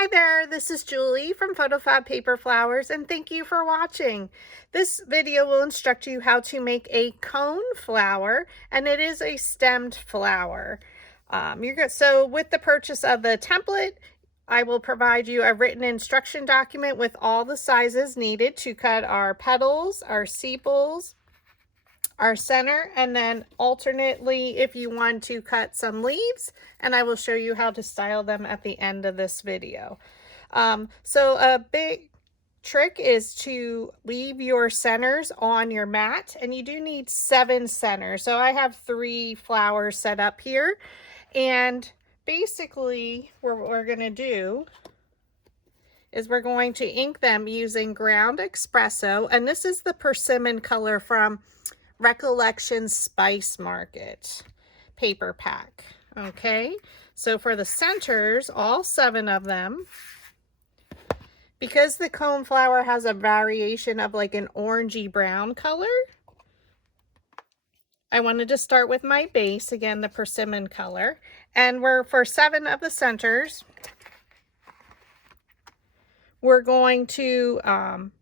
Hi there, this is Julie from PhotoFabPaperFlowers, and thank you for watching. This video will instruct you how to make a cone flower, and it is a stemmed flower. So with the purchase of the template, I will provide you a written instruction document with all the sizes needed to cut our petals, our sepals, our center, and then alternately if you want to cut some leaves, and I will show you how to style them at the end of this video. So a big trick is to leave your centers on your mat, and you do need 7 centers. So I have 3 flowers set up here, and basically what we're going to do is we're going to ink them using ground espresso, and this is the persimmon color from Recollection Spice Market paper pack. Okay, so for the centers, all 7 of them, because the cone flower has a variation of like an orangey brown color, I wanted to start with my base, again the persimmon color, and for 7 of the centers, we're going to on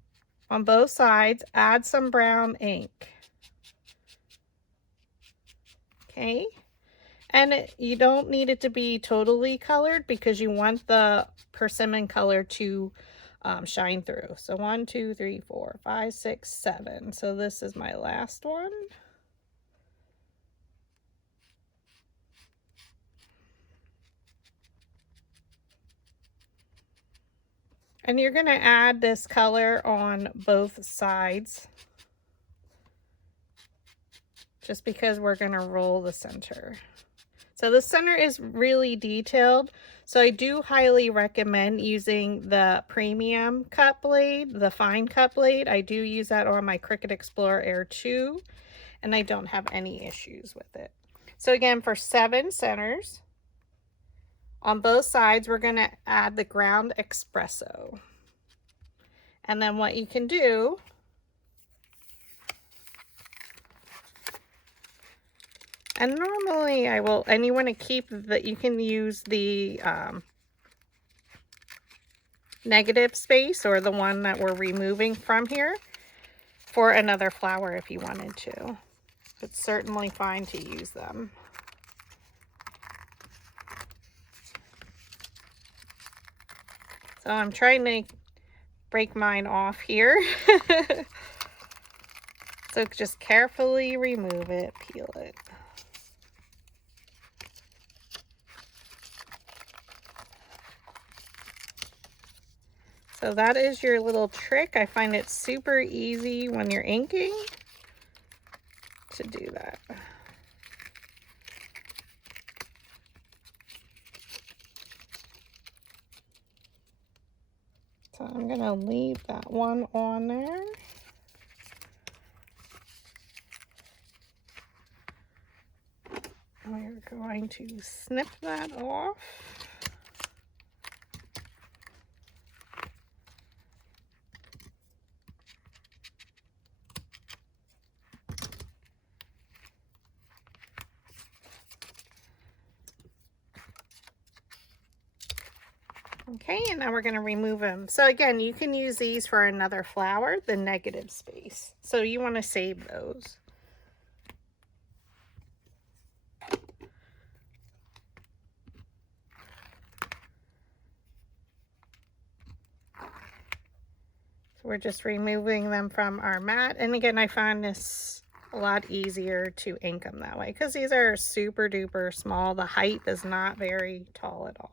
both sides add some brown ink. Okay, and you don't need it to be totally colored because you want the persimmon color to shine through. So 1, 2, 3, 4, 5, 6, 7. So this is my last one. And you're going to add this color on both sides, just because we're going to roll the center. So the center is really detailed, so I do highly recommend using the premium cut blade, the fine cut blade. I do use that on my Cricut Explorer Air 2, and I don't have any issues with it. So again, for 7 centers, on both sides, we're going to add the ground espresso. And then what you can do and normally and you want to keep that, you can use the negative space or the one that we're removing from here for another flower if you wanted to. It's certainly fine to use them. So I'm trying to break mine off here. So just carefully remove it, peel it. So that is your little trick. I find it super easy when you're inking to do that. So I'm going to leave that one on there. We're going to snip that off. Okay, and now we're going to remove them. So again, you can use these for another flower, the negative space. So you want to save those. So we're just removing them from our mat. And again, I find this a lot easier to ink them that way because these are super duper small. The height is not very tall at all.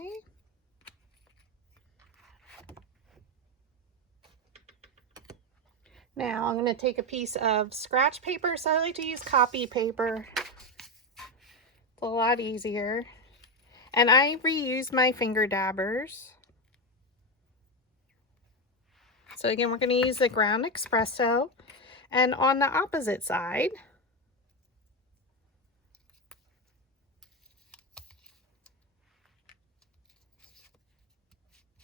Okay. Now I'm going to take a piece of scratch paper. So I like to use copy paper. It's a lot easier. And I reuse my finger dabbers. So again, we're going to use the ground espresso, and on the opposite side,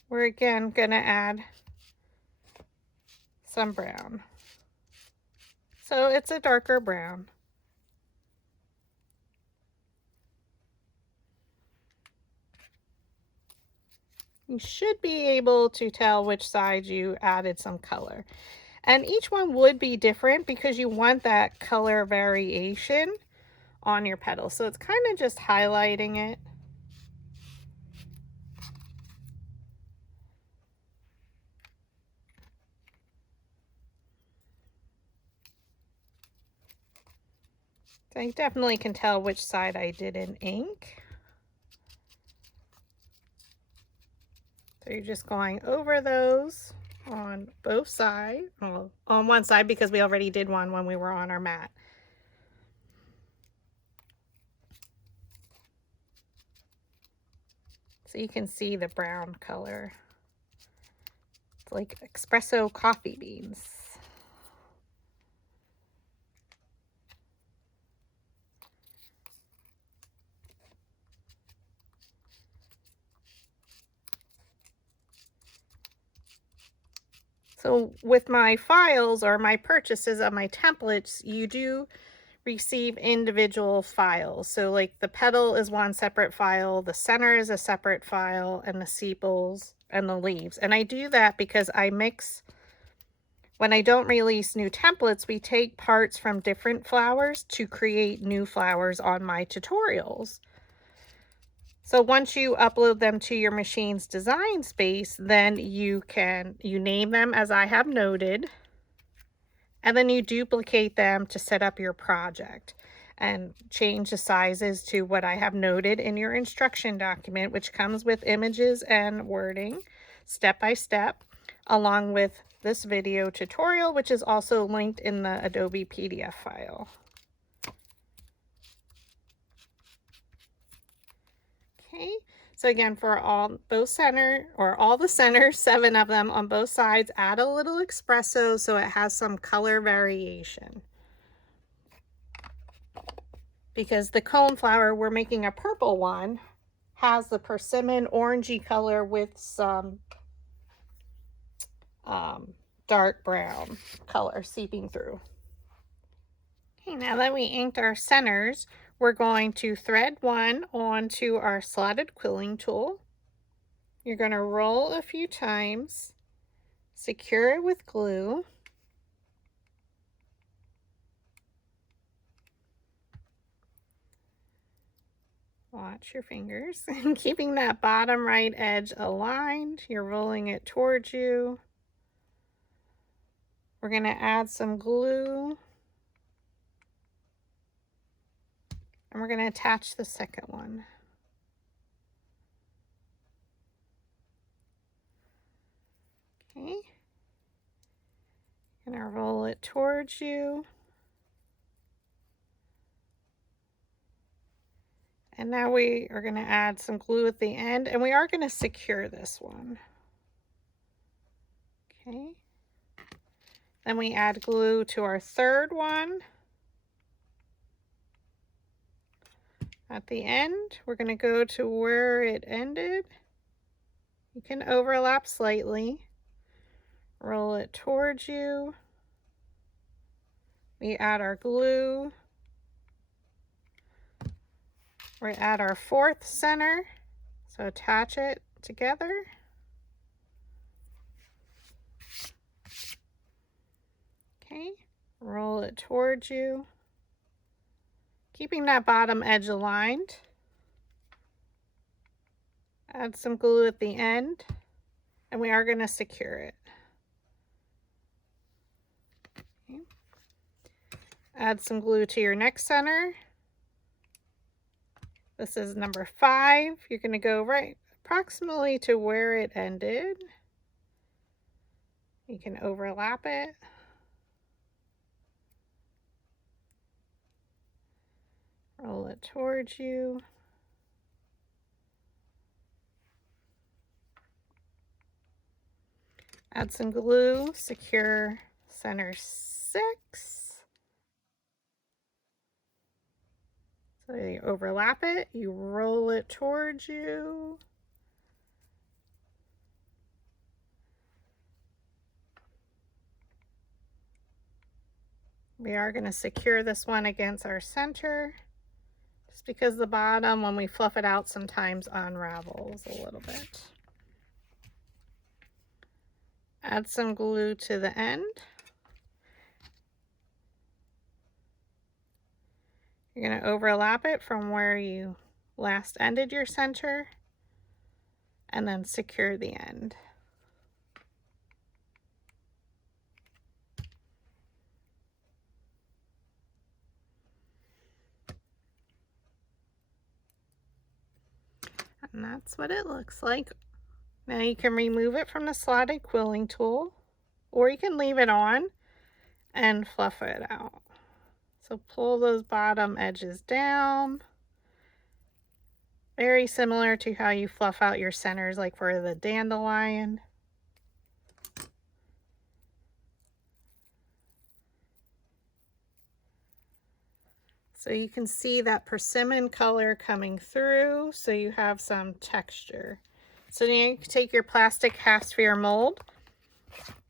we're again going to add some brown. So it's a darker brown. You should be able to tell which side you added some color. And each one would be different because you want that color variation on your petals. So it's kind of just highlighting it. So you definitely can tell which side I did in ink. So you're just going over those on both sides, well, on one side because we already did one when we were on our mat. So you can see the brown color. It's like espresso coffee beans. So with my files or my purchases of my templates, you do receive individual files. So like the petal is one separate file, the center is a separate file, and the sepals and the leaves. And I do that because I mix, when I don't release new templates, we take parts from different flowers to create new flowers on my tutorials. So once you upload them to your machine's design space, then you name them as I have noted, and then you duplicate them to set up your project and change the sizes to what I have noted in your instruction document, which comes with images and wording step by step, along with this video tutorial, which is also linked in the Adobe PDF file. Okay, so again, for all the centers, 7 of them on both sides, add a little espresso so it has some color variation. Because the coneflower, we're making a purple one, has the persimmon orangey color with some dark brown color seeping through. Okay, now that we inked our centers, we're going to thread one onto our slotted quilling tool. You're going to roll a few times, secure it with glue, watch your fingers, and keeping that bottom right edge aligned, you're rolling it towards you. We're going to add some glue, and we're going to attach the second one. Okay, going to roll it towards you. And now we are going to add some glue at the end, and we are going to secure this one. Okay. Then we add glue to our third one. At the end, we're going to go to where it ended. You can overlap slightly. Roll it towards you. We add our glue. We add our fourth center. So attach it together. Okay, roll it towards you. Keeping that bottom edge aligned. Add some glue at the end, and we are going to secure it. Okay. Add some glue to your next center. This is number 5. You're going to go right approximately to where it ended. You can overlap it. Roll it towards you. Add some glue, secure center 6. So you overlap it, you roll it towards you. We are going to secure this one against our center, just because the bottom, when we fluff it out, sometimes unravels a little bit. Add some glue to the end. You're going to overlap it from where you last ended your center, and then secure the end. And that's what it looks like. Now you can remove it from the slotted quilling tool, or you can leave it on and fluff it out. So pull those bottom edges down. Very similar to how you fluff out your centers, like for the dandelion. So you can see that persimmon color coming through, so you have some texture. So then you can take your plastic half sphere mold,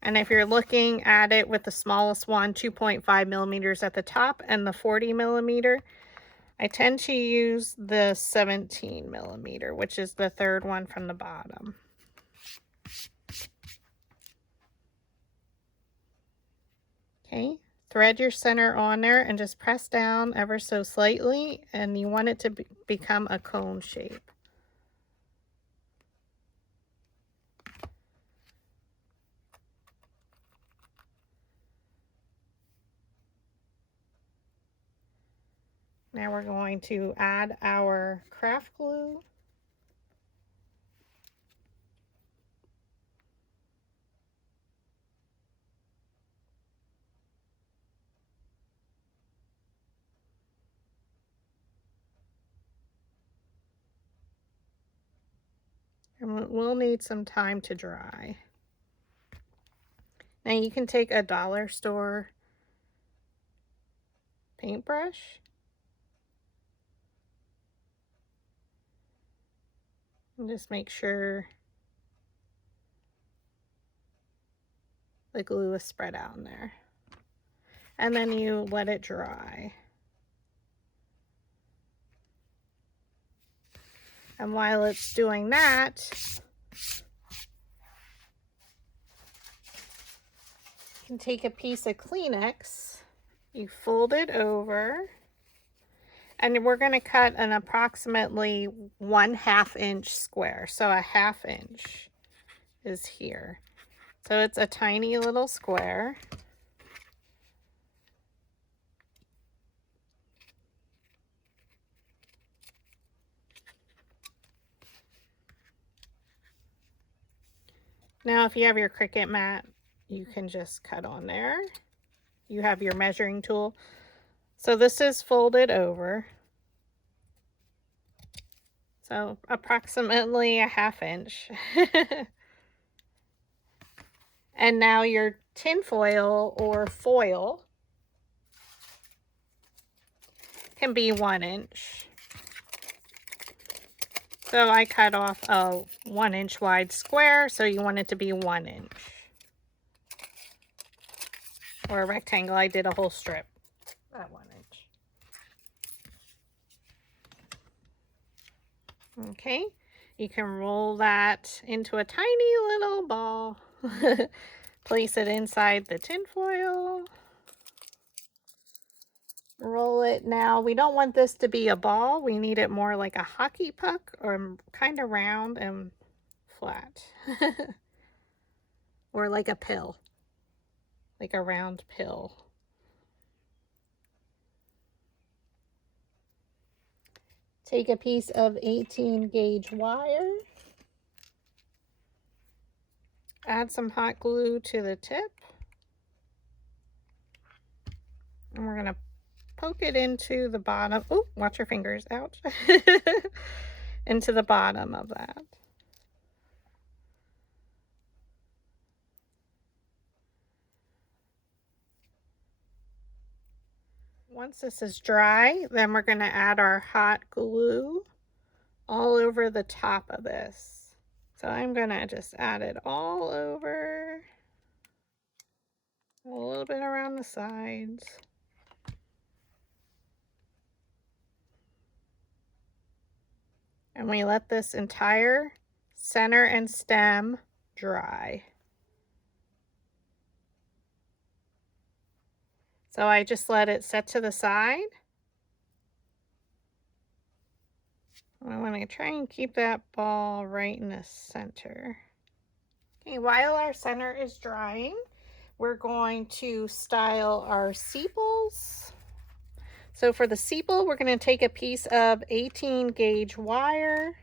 and if you're looking at it with the smallest one, 2.5 millimeters at the top and the 40 millimeter, I tend to use the 17 millimeter, which is the third one from the bottom. Okay, thread your center on there and just press down ever so slightly, and you want it to become a cone shape. Now we're going to add our craft glue. And we'll need some time to dry. Now you can take a dollar store paintbrush and just make sure the glue is spread out in there. And then you let it dry. And while it's doing that, you can take a piece of Kleenex, you fold it over, and we're going to cut an approximately 1/2 inch square. So a 1/2 inch is here. So it's a tiny little square. Now if you have your Cricut mat, you can just cut on there. You have your measuring tool. So this is folded over. So approximately a 1/2 inch. And now your tin foil or foil can be 1 inch. So I cut off a 1 inch wide square, so you want it to be 1 inch. Or a rectangle, I did a whole strip at 1 inch. Okay, you can roll that into a tiny little ball. Place it inside the tin foil. Roll it. Now we don't want this to be a ball, we need it more like a hockey puck, or kind of round and flat. Or like a pill, like a round pill. Take a piece of 18 gauge wire, add some hot glue to the tip, and we're going to poke it into the bottom. Oh, watch your fingers, ouch. Into the bottom of that. Once this is dry, then we're going to add our hot glue all over the top of this. So I'm going to just add it all over, a little bit around the sides. And we let this entire center and stem dry. So I just let it set to the side. I want to try and keep that ball right in the center. Okay, while our center is drying, we're going to style our sepals. So for the sepal, we're going to take a piece of 18 gauge wire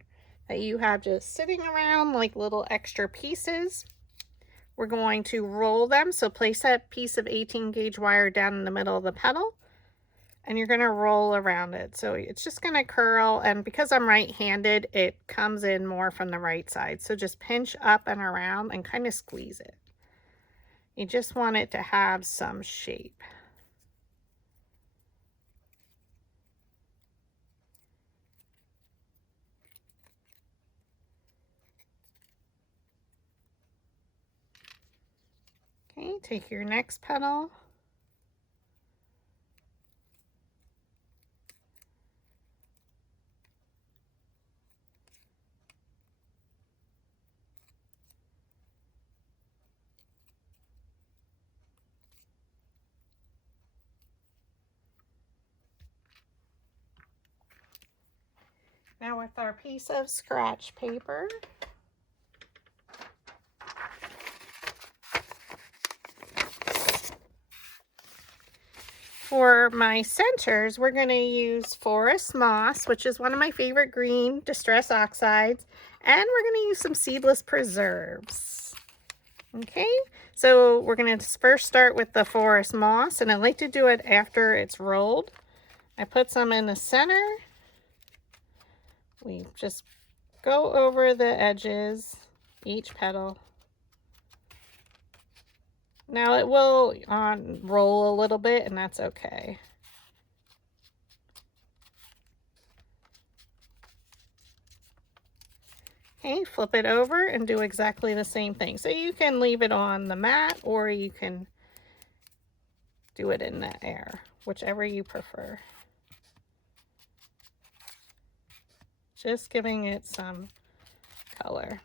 that you have just sitting around like little extra pieces. We're going to roll them. So place that piece of 18 gauge wire down in the middle of the petal, and you're going to roll around it. So it's just going to curl, and because I'm right-handed, it comes in more from the right side. So just pinch up and around and kind of squeeze it. You just want it to have some shape. Okay, take your next petal. Now with our piece of scratch paper, for my centers, we're going to use Forest Moss, which is one of my favorite green Distress Oxides, and we're going to use some seedless preserves. Okay, so we're going to first start with the Forest Moss, and I like to do it after it's rolled. I put some in the center. We just go over the edges, each petal. Now it will roll a little bit, and that's okay. Okay, flip it over and do exactly the same thing. So you can leave it on the mat, or you can do it in the air, whichever you prefer. Just giving it some color.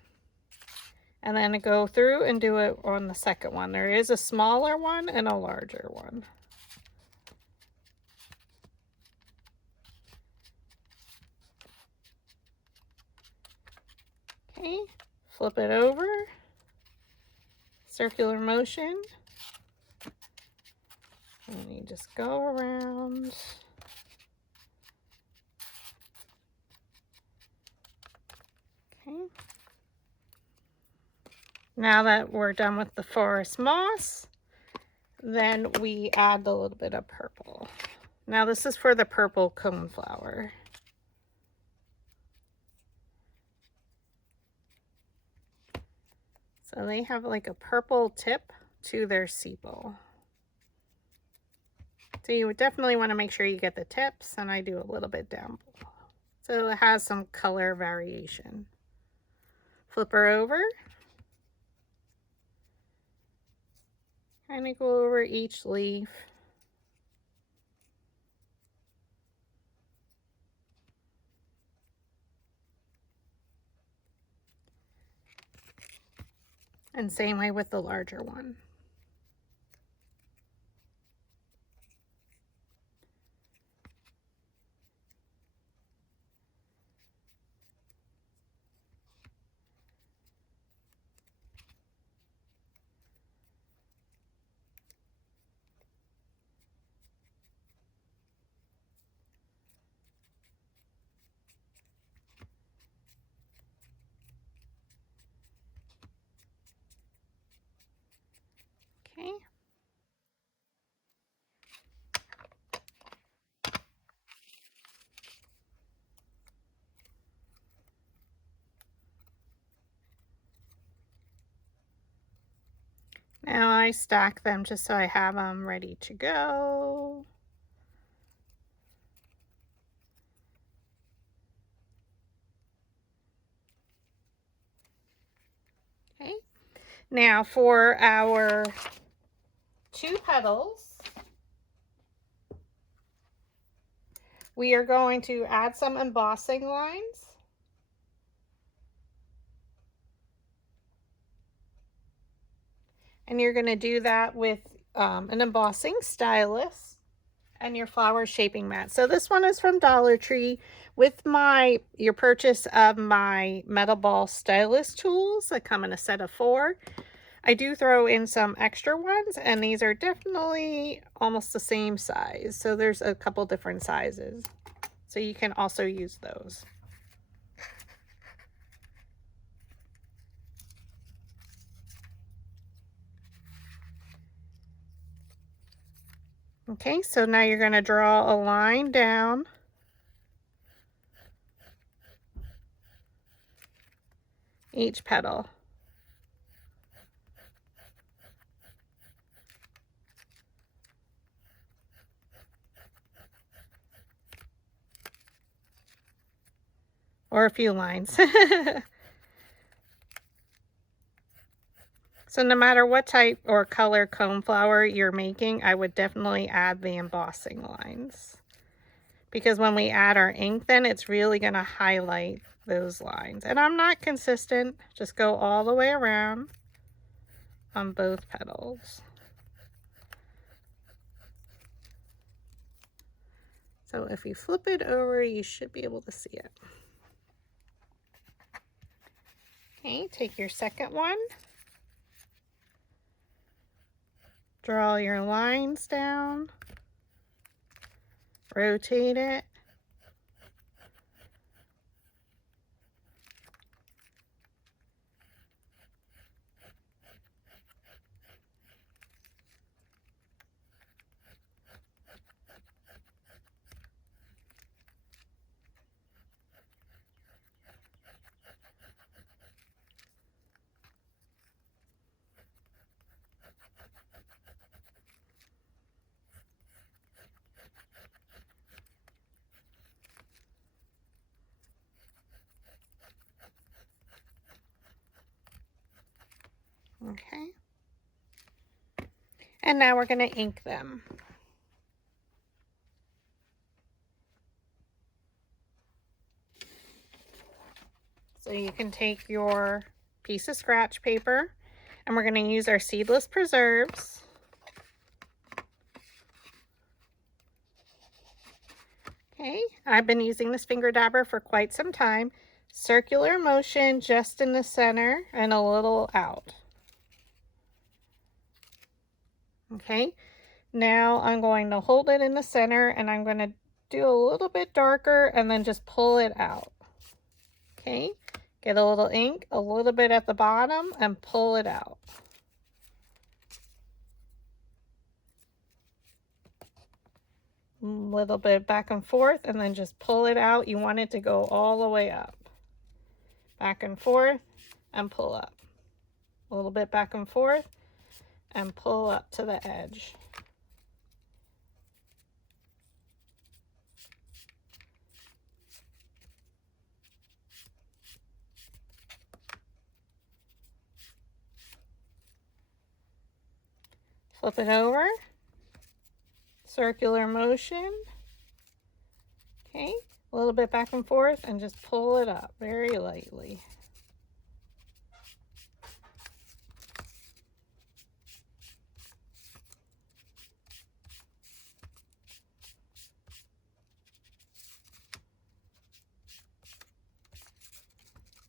And then go through and do it on the second one. There is a smaller one and a larger one. Okay, flip it over, circular motion, and you just go around. Okay. Now that we're done with the Forest Moss, then we add a little bit of purple. Now this is for the purple coneflower. So they have like a purple tip to their sepal. So you would definitely want to make sure you get the tips, and I do a little bit down below. So it has some color variation. Flip her over. Kind of go over each leaf. And same way with the larger one. Okay. Now I stack them just so I have them ready to go. Now for our 2 petals, we are going to add some embossing lines. And you're going to do that with an embossing stylus and your flower shaping mat. So this one is from Dollar Tree. With your purchase of my metal ball stylus tools that come in a set of 4, I do throw in some extra ones, and these are definitely almost the same size. So there's a couple different sizes. So you can also use those. Okay, so now you're going to draw a line down each petal. Or a few lines. So no matter what type or color coneflower you're making, I would definitely add the embossing lines. Because when we add our ink, then it's really going to highlight those lines. And I'm not consistent. Just go all the way around on both petals. So if you flip it over, you should be able to see it. Okay, take your second one. Draw your lines down. Rotate it. Okay. And now we're going to ink them. So you can take your piece of scratch paper, and we're going to use our seedless preserves. Okay, I've been using this finger dabber for quite some time. Circular motion just in the center and a little out. Okay, now I'm going to hold it in the center, and I'm going to do a little bit darker and then just pull it out. Okay, get a little ink, a little bit at the bottom, and pull it out. A little bit back and forth, and then just pull it out. You want it to go all the way up. Back and forth, and pull up. A little bit back and forth, and pull up to the edge. Flip it over. Circular motion. Okay, a little bit back and forth, and just pull it up very lightly.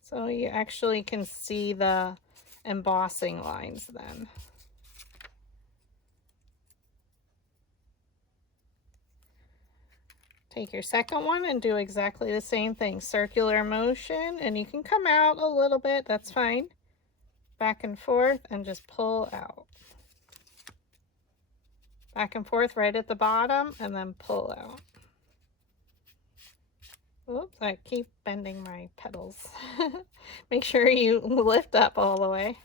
So you actually can see the embossing lines then. Take your second one and do exactly the same thing. Circular motion, and you can come out a little bit, that's fine. Back and forth, and just pull out. Back and forth right at the bottom, and then pull out. Oops, I keep bending my petals. Make sure you lift up all the way.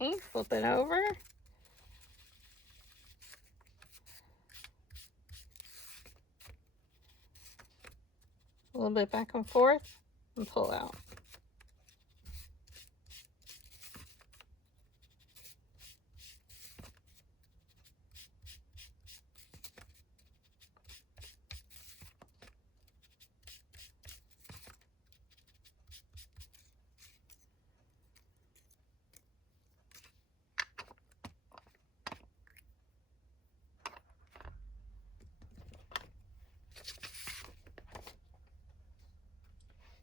Okay, flip it over. A little bit back and forth and pull out.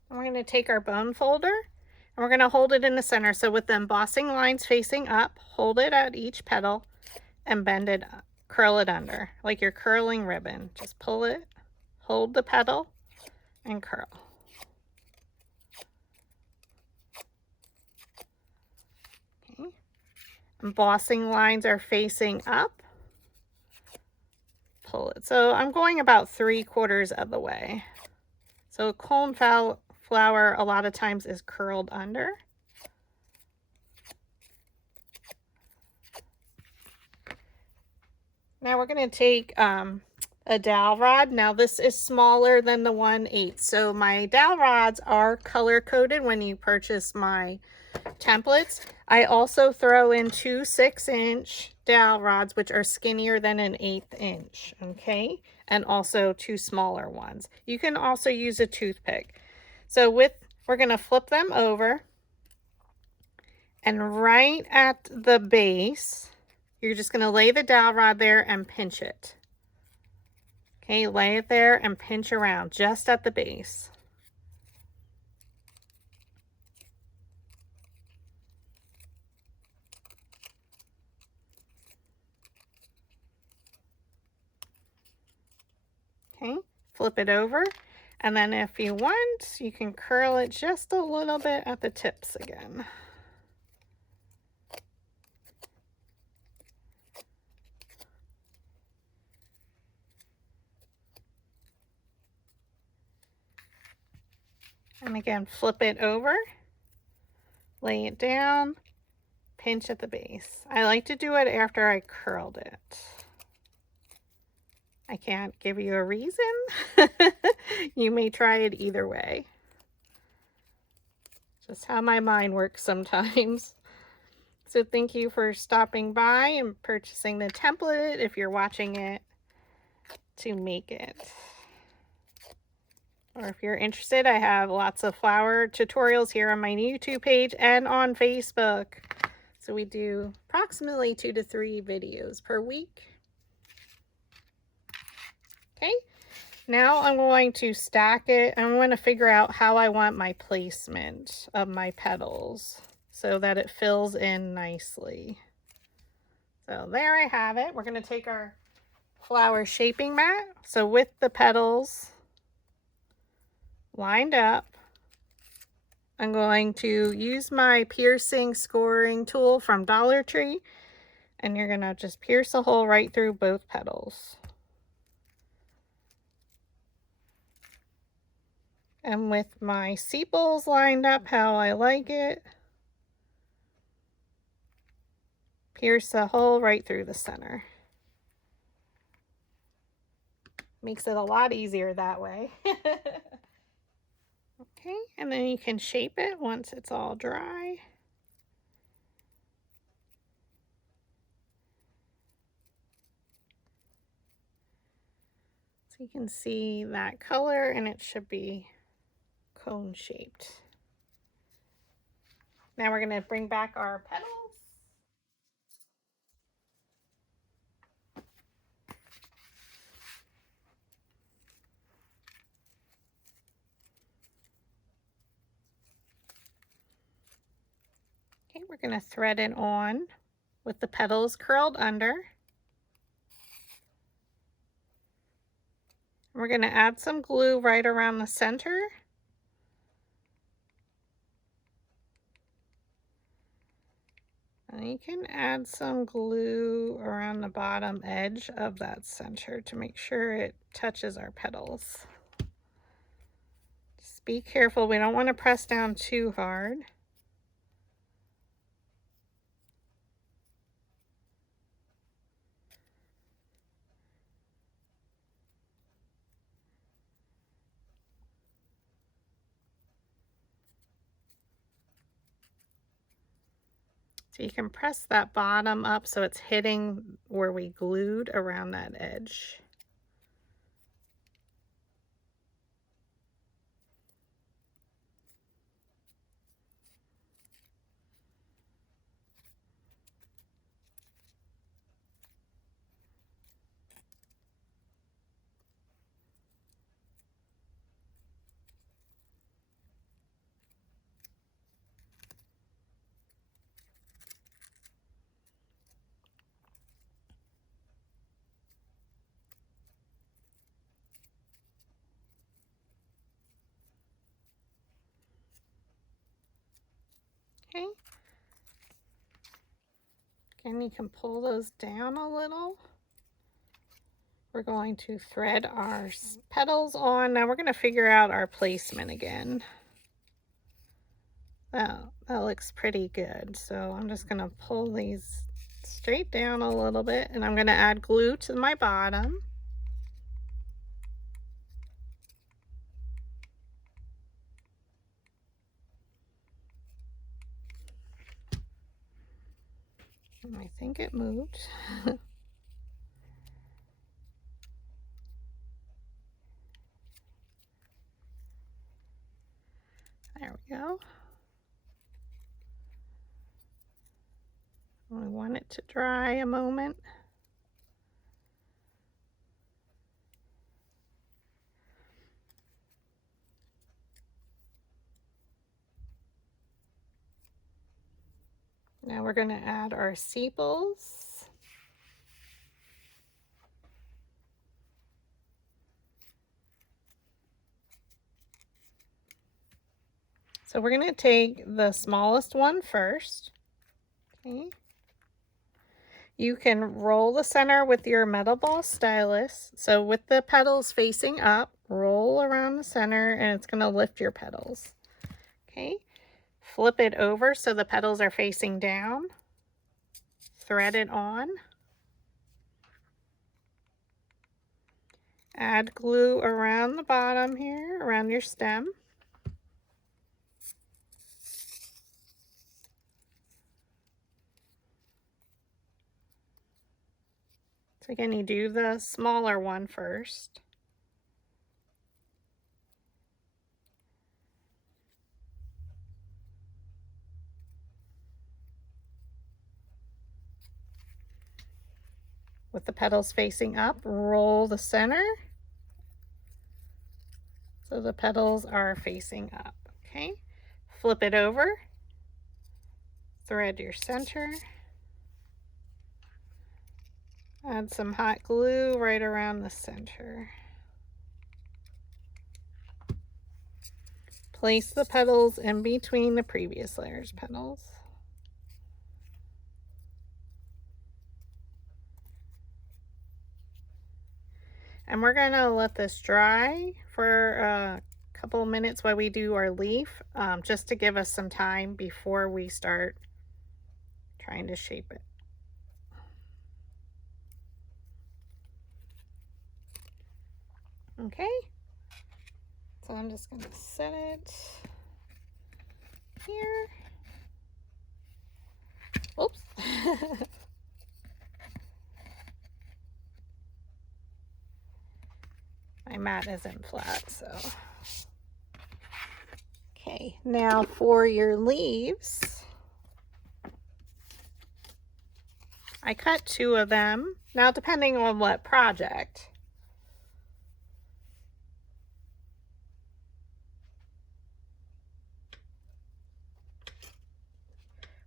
And we're going to take our bone folder and we're going to hold it in the center. So with the embossing lines facing up, hold it at each petal and bend it up. Curl it under like you're curling ribbon. Just pull it, hold the petal, and curl. Okay. Embossing lines are facing up. Pull it. So I'm going about 3/4 of the way. So coneflower a lot of times is curled under. Now we're going to take a dowel rod. Now this is smaller than the 1/8. So my dowel rods are color coded when you purchase my templates. I also throw in 2 6-inch dowel rods, which are skinnier than an 1/8 inch. Okay. And also 2 smaller ones. You can also use a toothpick. So we're going to flip them over, and right at the base, you're just going to lay the dowel rod there and pinch it. Okay, lay it there and pinch around just at the base. Okay, flip it over, and then if you want, you can curl it just a little bit at the tips again. And again, flip it over, lay it down, pinch at the base. I like to do it after I curled it. I can't give you a reason. You may try it either way. Just how my mind works sometimes. So thank you for stopping by and purchasing the template if you're watching it to make it. Or if you're interested, I have lots of flower tutorials here on my YouTube page and on Facebook. So we do approximately 2 to 3 videos per week. Okay, now I'm going to stack it. I'm going to figure out how I want my placement of my petals so that it fills in nicely. So there I have it. We're going to take our flower shaping mat. So with the petals lined up, I'm going to use my piercing scoring tool from Dollar Tree, and you're going to just pierce a hole right through both petals. And with my sepals lined up how I like it, pierce a hole right through the center. Makes it a lot easier that way. Okay, and then you can shape it once it's all dry. So you can see that color, and it should be cone shaped. Now we're going to bring back our petals. Okay, we're going to thread it on with the petals curled under. We're going to add some glue right around the center. And you can add some glue around the bottom edge of that center to make sure it touches our petals. Just be careful, we don't want to press down too hard. So you can press that bottom up so it's hitting where we glued around that edge. Okay. And you can pull those down a little. We're going to thread our petals on. Now we're going to figure out our placement again. That looks pretty good. So I'm just going to pull these straight down a little bit, and I'm going to add glue to my bottom. And I think it moved. There we go. I want it to dry a moment. Now we're going to add our sepals. So we're going to take the smallest one first. Okay. You can roll the center with your metal ball stylus. So with the petals facing up, roll around the center and it's going to lift your petals. Okay. Flip it over so the petals are facing down. Thread it on. Add glue around the bottom here, around your stem. So again, you do the smaller one first. With the petals facing up, roll the center so the petals are facing up. Okay, flip it over, thread your center, add some hot glue right around the center. Place the petals in between the previous layer's petals. And we're gonna let this dry for a couple of minutes while we do our leaf, just to give us some time before we start trying to shape it. Okay, so I'm just gonna set it here. Oops. My mat isn't flat, so. Okay, now for your leaves, I cut 2 of them. Now, depending on what project.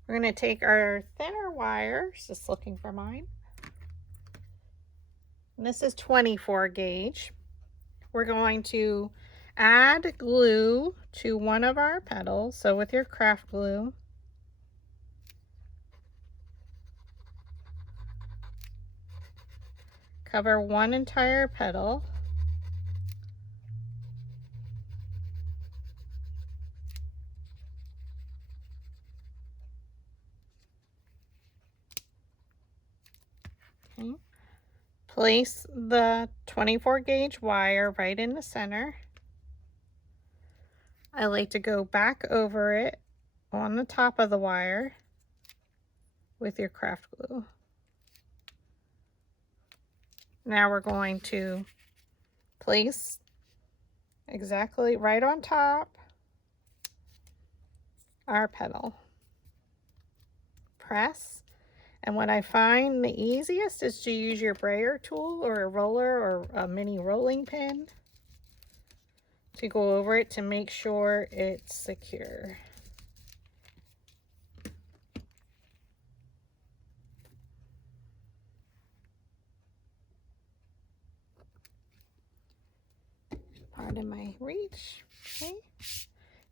We're going to take our thinner wires, just looking for mine. And this is 24 gauge. We're going to add glue to one of our petals. So with your craft glue, cover one entire petal. Okay. Place the 24 gauge wire right in the center. I like to go back over it on the top of the wire with your craft glue. Now we're going to place exactly right on top our petal. Press. And what I find the easiest is to use your brayer tool or a roller or a mini rolling pin to go over it to make sure it's secure. Pardon my reach. Okay.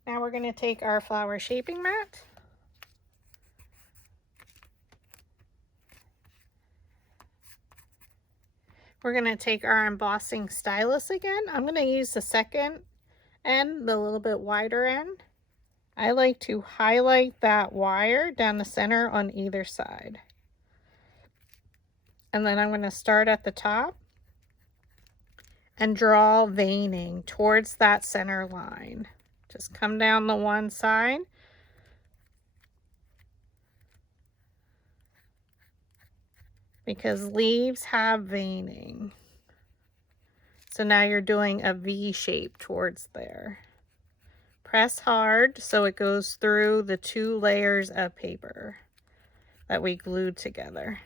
Now we're going to take our flower shaping mat. We're going to take our embossing stylus again. I'm going to use the second end, the little bit wider end. I like to highlight that wire down the center on either side. And then I'm going to start at the top and draw veining towards that center line. Just come down the one side. Because leaves have veining. So now you're doing a V shape towards there. Press hard so it goes through the 2 layers of paper that we glued together.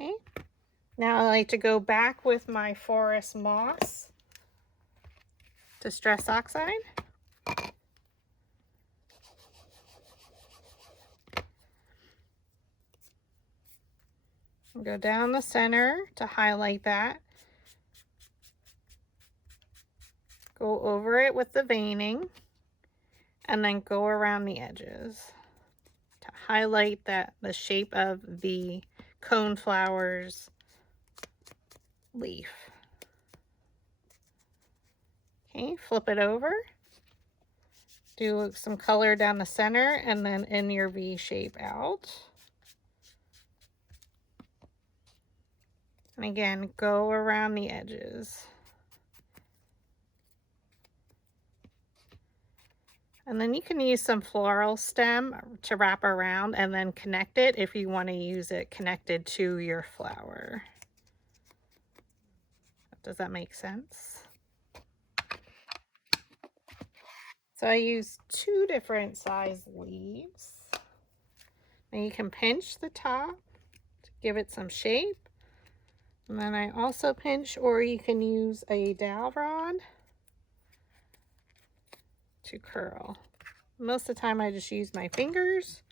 Okay. Now I like to go back with my forest moss Distress Oxide. Go down the center to highlight that. Go over it with the veining and then go around the edges to highlight the shape of the coneflower's leaf. Okay, flip it over. Do some color down the center and then in your V shape out. And again, go around the edges. And then you can use some floral stem to wrap around and then connect it if you want to use it connected to your flower. Does that make sense? So I use 2 different size leaves. Now you can pinch the top to give it some shape. And then I also pinch, or you can use a dowel rod to curl. Most of the time I just use my fingers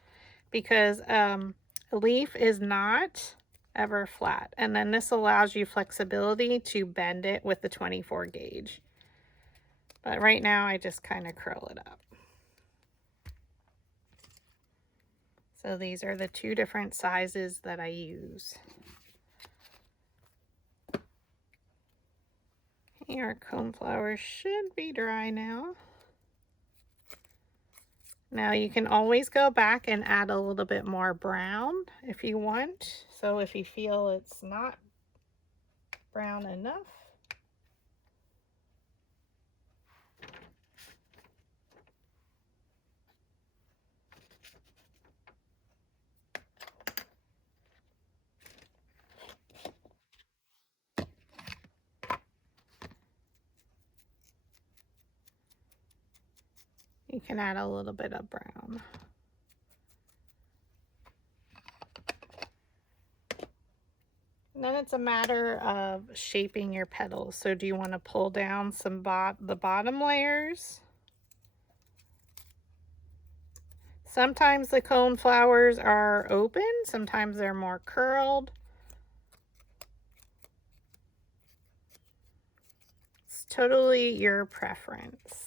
because a leaf is not ever flat. And then this allows you flexibility to bend it with the 24 gauge. But right now I just kind of curl it up. So these are the 2 different sizes that I use. Our coneflower should be dry now. Now you can always go back and add a little bit more brown if you want. So if you feel it's not brown enough, you can add a little bit of brown. And then it's a matter of shaping your petals. So do you want to pull down some the bottom layers? Sometimes the coneflowers are open, sometimes they're more curled. It's totally your preference.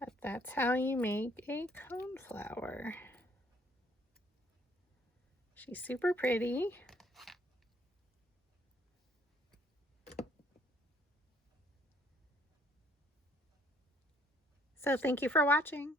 But that's how you make a coneflower. She's super pretty. So thank you for watching.